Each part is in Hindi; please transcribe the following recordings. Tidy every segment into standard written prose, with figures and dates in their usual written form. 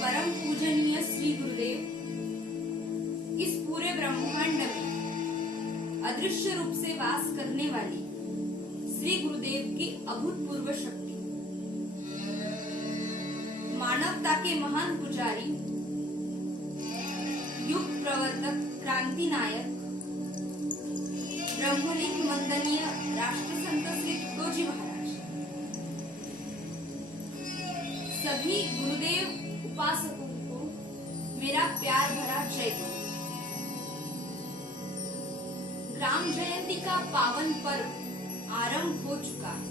परम पूजनीय श्री गुरुदेव इस पूरे ब्रह्मांड में अदृश्य रूप से वास करने वाली श्री गुरुदेव की अभूतपूर्व शक्ति, मानवता के महान पुजारी, युग प्रवर्तक, क्रांति नायक, ब्रह्मलिंग वंदनीय राष्ट्रसंत श्री तुकडोजी महाराज, सभी गुरुदेव उपासकों को मेरा प्यार भरा जय गुरु। ग्राम जयंती का पावन पर्व आरंभ हो चुका है।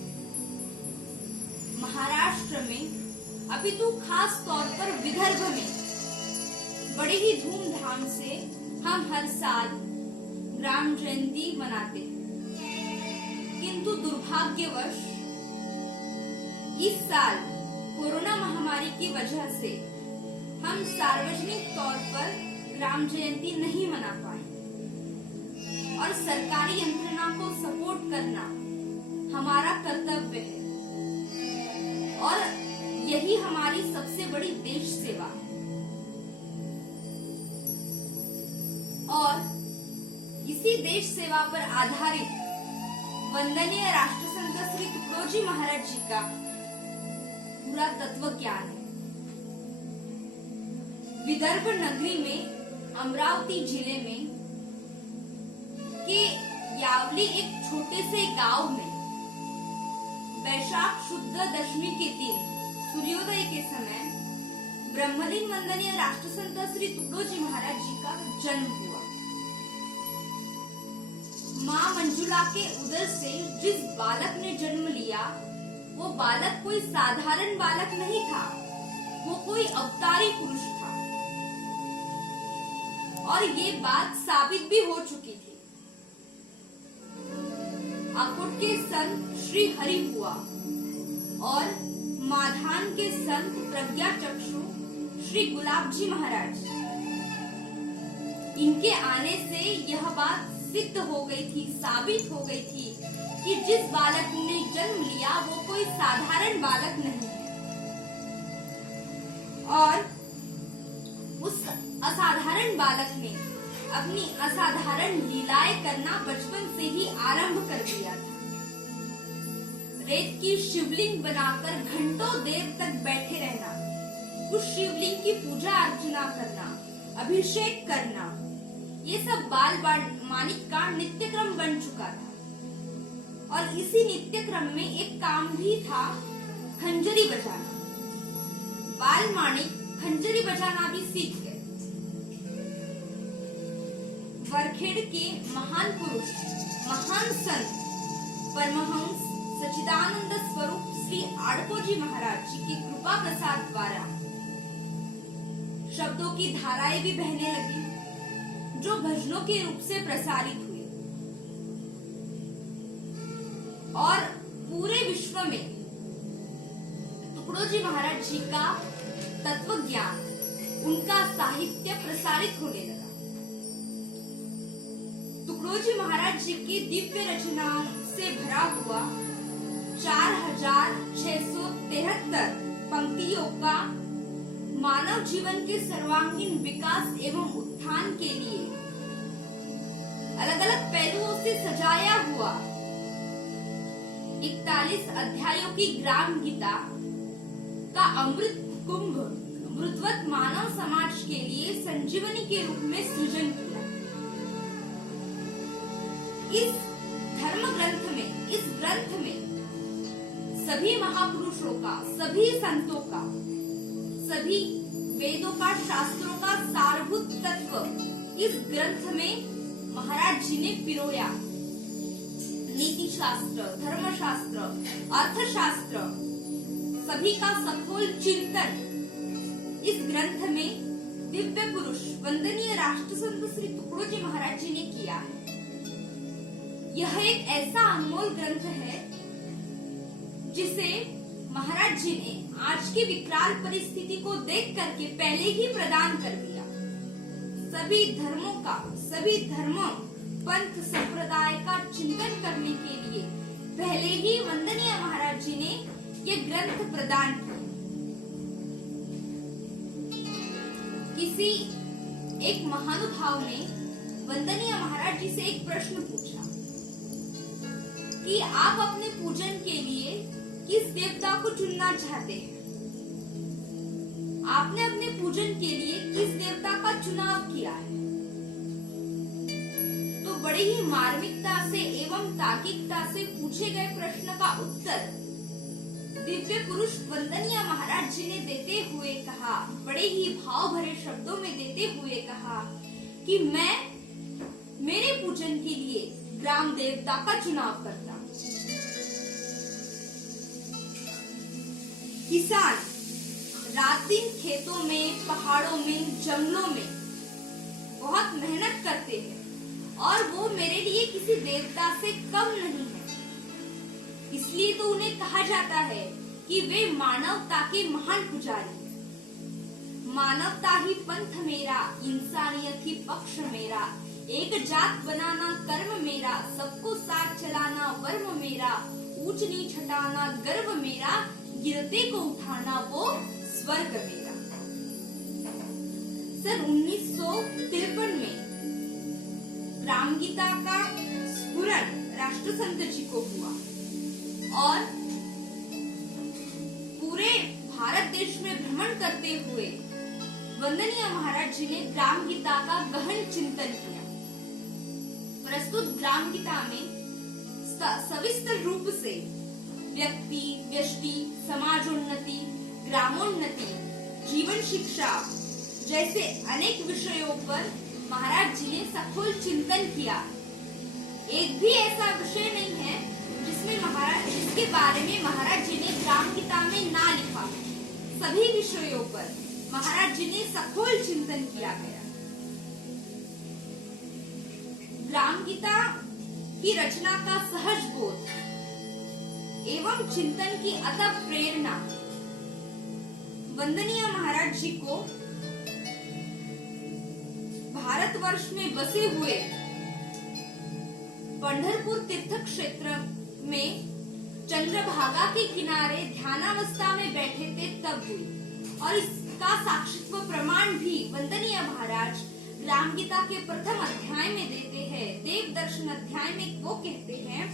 महाराष्ट्र में अपितु खास तौर पर विदर्भ में बड़े ही धूमधाम से हम हर साल ग्राम जयंती मनाते हैं, किंतु दुर्भाग्यवश इस साल कोरोना महामारी की वजह से हम सार्वजनिक तौर पर ग्राम जयंती नहीं मना पाए और सरकारी यंत्रणा को सपोर्ट करना हमारा कर्तव्य है और यही हमारी सबसे बड़ी देश सेवा है। और इसी देश सेवा पर आधारित वंदनीय राष्ट्रसंत श्री तुकडोजी महाराज जी का पूरा तत्व ज्ञान है। विदर्भ नगरी में अमरावती जिले में के यावली एक छोटे से गांव में वैशाख शुद्ध दशमी के दिन सूर्योदय के समय ब्रह्मलिंग वंदनीय राष्ट्रसंत श्री तुकडोजी महाराज जी का जन्म हुआ। माँ मंजुला के उदर से जिस बालक ने जन्म लिया वो बालक कोई साधारण बालक नहीं था, वो कोई अवतारी पुरुष था और ये बात साबित भी हो चुकी थी। आकोट के संत श्री हरि बुआ और माधान के संत प्रज्ञा चक्षु श्री गुलाब जी महाराज, इनके आने से यह बात सिद्ध हो गई थी, साबित हो गई थी कि जिस बालक ने जन्म लिया वो कोई साधारण बालक नहीं है और उस असाधारण बालक ने अपनी असाधारण लीलाएं करना बचपन से ही आरंभ कर दिया था। रेत की शिवलिंग बनाकर घंटों देर तक बैठे रहना, उस शिवलिंग की पूजा अर्चना करना, अभिषेक करना, ये सब बाल माणिक का नित्य क्रम बन चुका था। और इसी नित्य क्रम में एक काम भी था, खंजरी बजाना। बाल माणिक खंजरी बजाना भी सीख गए। वरखेड़ के महान पुरुष, महान संत परमहंस सच्चिदानंद स्वरूप श्री आडकोजी महाराज जी की कृपा प्रसाद द्वारा शब्दों की धाराएं भी बहने लगी, जो भजनों के रूप से प्रसारित हुई और पूरे विश्व में तुकडोजी महाराज जी का तत्व ज्ञान, उनका साहित्य प्रसारित होने लगा। तुकडोजी महाराज जी की दिव्य रचना से भरा हुआ 4673 पंक्तियों का मानव जीवन के सर्वांगीण विकास एवं उत्थान के लिए अलग अलग पहलुओं से सजाया हुआ 41 अध्यायों की ग्राम गीता का अमृत कुंभ अमृतवत मानव समाज के लिए संजीवनी के रूप में सृजन किया। इस धर्म ग्रंथ में, इस ग्रंथ में सभी महापुरुषों का, सभी संतों का, सभी वेदों का, शास्त्रों का सारभूत तत्व इस ग्रंथ में महाराज जी ने पिरोया। नीति शास्त्र, धर्मशास्त्र, अर्थशास्त्र, सभी का सखोल चिंतन इस ग्रंथ में दिव्य पुरुष वंदनीय राष्ट्रसंत श्री तुकडोजी महाराज जी ने किया है। यह एक ऐसा अनमोल ग्रंथ है जिसे महाराज जी ने आज की विकराल परिस्थिति को देख करके पहले ही प्रदान कर दिया। सभी धर्मों का, सभी धर्मों, पंथ, संप्रदाय का चिंतन करने के लिए पहले ही वंदनीय महाराज जी ने ये ग्रंथ प्रदान किए। किसी एक महानुभाव ने वंदनीय महाराज जी से एक प्रश्न पूछा कि आप अपने पूजन के लिए किस देवता को चुनना चाहते हैं? आपने अपने पूजन के लिए किस देवता का चुनाव किया है? तो बड़े ही मार्मिकता से एवं तार्किकता से पूछे गए प्रश्न का उत्तर दिव्य पुरुष वंदनीय महाराज जी ने देते हुए कहा, बड़े ही भाव भरे शब्दों में देते हुए कहा कि मैं मेरे पूजन के लिए ग्राम देवता का चुनाव करता हूँ। किसान रात दिन खेतों में, पहाड़ों में, जंगलों में बहुत मेहनत करते हैं और वो मेरे लिए किसी देवता से कम नहीं है। इसलिए तो उन्हें कहा जाता है कि वे मानवता के महान पुजारी हैं। मानवता ही पंथ मेरा, इंसानियत ही पक्ष मेरा, एक जात बनाना कर्म मेरा, सबको साथ चलाना वर्म मेरा, ऊंच नीच हटाना गर्व मेरा, गिरते को उठाना वो स्वर्ग मेरा। सन 1953 में राम गीता का स्फुरन राष्ट्रसंत जी को हुआ और पूरे भारत देश में भ्रमण करते हुए वंदनीय महाराज जी ने ग्राम गीता का गहन चिंतन किया। प्रस्तुत ग्राम गीता में सविस्तर रूप से व्यक्ति, व्यष्टि, समाजोन्नति, ग्रामोन्नति, जीवन शिक्षा जैसे अनेक विषयों पर महाराज जी ने सखोल चिंतन किया। एक भी ऐसा विषय नहीं है जिसके बारे में महाराज जी ने ग्राम गीता में ना लिखा। सभी विषयों पर महाराज जी ने सखोल चिंतन किया गया। ग्राम गीता की रचना का सहज बोध एवं चिंतन की अतः प्रेरणा वंदनीय महाराज जी को भारतवर्ष में बसे हुए पंढरपुर तीर्थ क्षेत्र में चंद्रभागा के किनारे ध्यानावस्था में बैठे थे तब हुई। और इसका साक्षित्व प्रमाण भी वंदनीय महाराज ग्राम गीता के प्रथम अध्याय में देते हैं। देव दर्शन अध्याय में वो कहते हैं,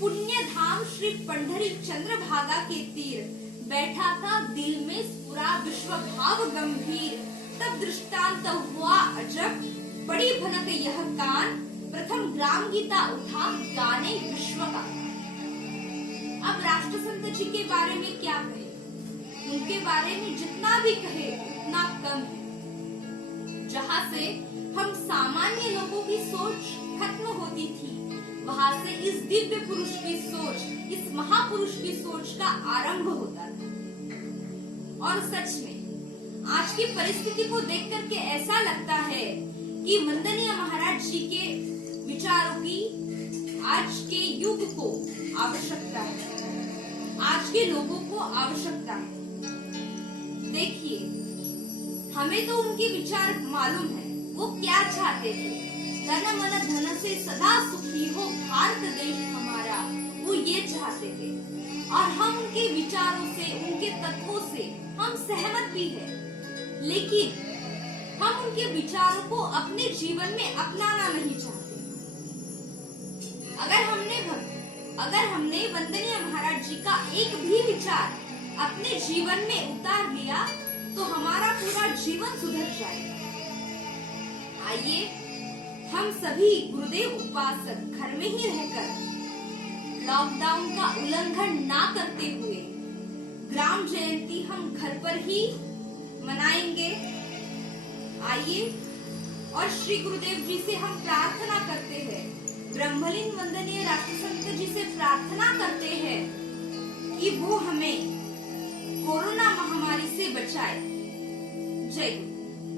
पुण्य धाम श्री पंढरी चंद्रभागा के तीर, बैठा था दिल में स्फुरा विश्व भाव गंभीर, तब दृष्टांत हुआ अजब, बड़ी भनक यह कान, प्रथम ग्राम गीता उठा गाने विश्व का। अब राष्ट्रसंत जी के बारे में क्या कहे? उनके बारे में जितना भी कहे उतना कम है। जहाँ से हम सामान्य लोगों की सोच खत्म होती थी, वहाँ से इस दिव्य पुरुष की सोच, इस महापुरुष की सोच का आरंभ होता था। और सच में आज की परिस्थिति को देख करके ऐसा लगता है कि वंदनीय महाराज जी के विचारों की आज के युग को आवश्यकता है, आज के लोगों को आवश्यकता है। देखिए, हमें तो उनके विचार मालूम है, वो क्या चाहते थे। तन मन धन से सदा सुखी हो भारत देश हमारा, वो ये चाहते थे। और हम उनके विचारों से, उनके तत्वों से हम सहमत भी हैं, लेकिन हम उनके विचारों को अपने जीवन में अपनाना नहीं चाहते। अगर हमने वंदनीय महाराज जी का एक भी विचार अपने जीवन में उतार लिया तो हमारा पूरा जीवन सुधर जाएगा। आइए हम सभी गुरुदेव उपासक घर में ही रहकर लॉकडाउन का उल्लंघन ना करते हुए ग्राम जयंती हम घर पर ही मनाएंगे। आइए और श्री गुरुदेव जी से हम प्रार्थना करते हैं, ब्रह्मलीन वंदनीय राष्ट्रसंत जी से प्रार्थना करते हैं कि वो हमें कोरोना महामारी से बचाए। जय गुरु।